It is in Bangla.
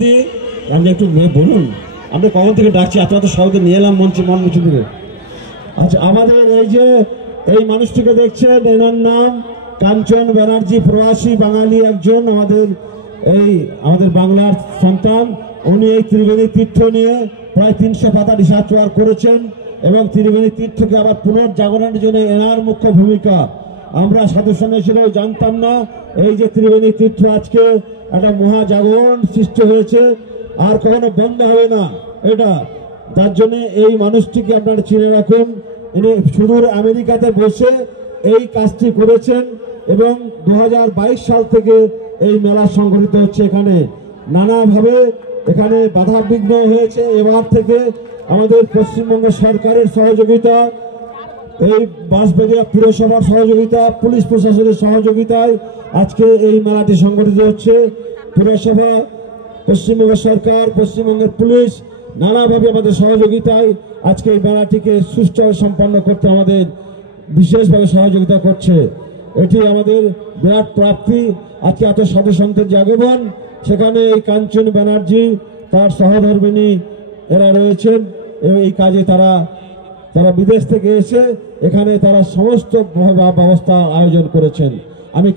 একটু বলুন আমরা কখন থেকে ডাকছি, আপনারা তো সবাইকে নিয়ে এলাম মঞ্চে থেকে। আচ্ছা, আমাদের এই যে এই মানুষটিকে দেখছেন, এনার নাম কাঞ্চন ব্যানার্জি, প্রবাসী বাঙালি একজন, আমাদের বাংলার সন্তান। উনি এই ত্রিবেণী তীর্থ নিয়ে প্রায় 300 পাতা রিসার্চ ওয়ার্ক করেছেন এবং ত্রিবেণী তীর্থকে আবার পুনর্জাগরণের জন্য এনার মুখ্য ভূমিকা। আমরা সাধু সন্ন্যাসীরাও জানতাম না এই যে ত্রিবেণী তীর্থ আজকে একটা মহাজাগরণ সৃষ্টি হয়েছে, আর কখনো বন্ধ হবে না এটা। তার জন্য এই মানুষটিকে আপনারা চিনে রাখুন। ইনি সুদূর আমেরিকাতে বসে এই কাজটি করেছেন এবং 2022 সাল থেকে এই মেলা সংগঠিত হচ্ছে। এখানে নানাভাবে এখানে বাধা বিঘ্ন হয়েছে। এবার থেকে আমাদের পশ্চিমবঙ্গ সরকারের সহযোগিতা, এই বাঁশবেড়িয়া পুরসভার সহযোগিতা, পুলিশ প্রশাসনের সহযোগিতায় আজকে এই মেলাটি সংগঠিত হচ্ছে। পুরসভা, পশ্চিমবঙ্গ সরকার, পশ্চিমবঙ্গের পুলিশ নানাভাবে আমাদের সহযোগিতায় আজকে এই মেলাটিকে সুষ্ঠুভাবে সম্পন্ন করতে আমাদের বিশেষভাবে সহযোগিতা করছে। এটি আমাদের বিরাট প্রাপ্তি। আজকে এত সাধু সন্তের যে আগমন, সেখানে এই কাঞ্চন ব্যানার্জি তার সহধর্মিনী এরা রয়েছেন এবং এই কাজে তারা বিদেশ থেকে এসে এখানে তারা সমস্ত ব্যবস্থা আয়োজন করেছেন। আমি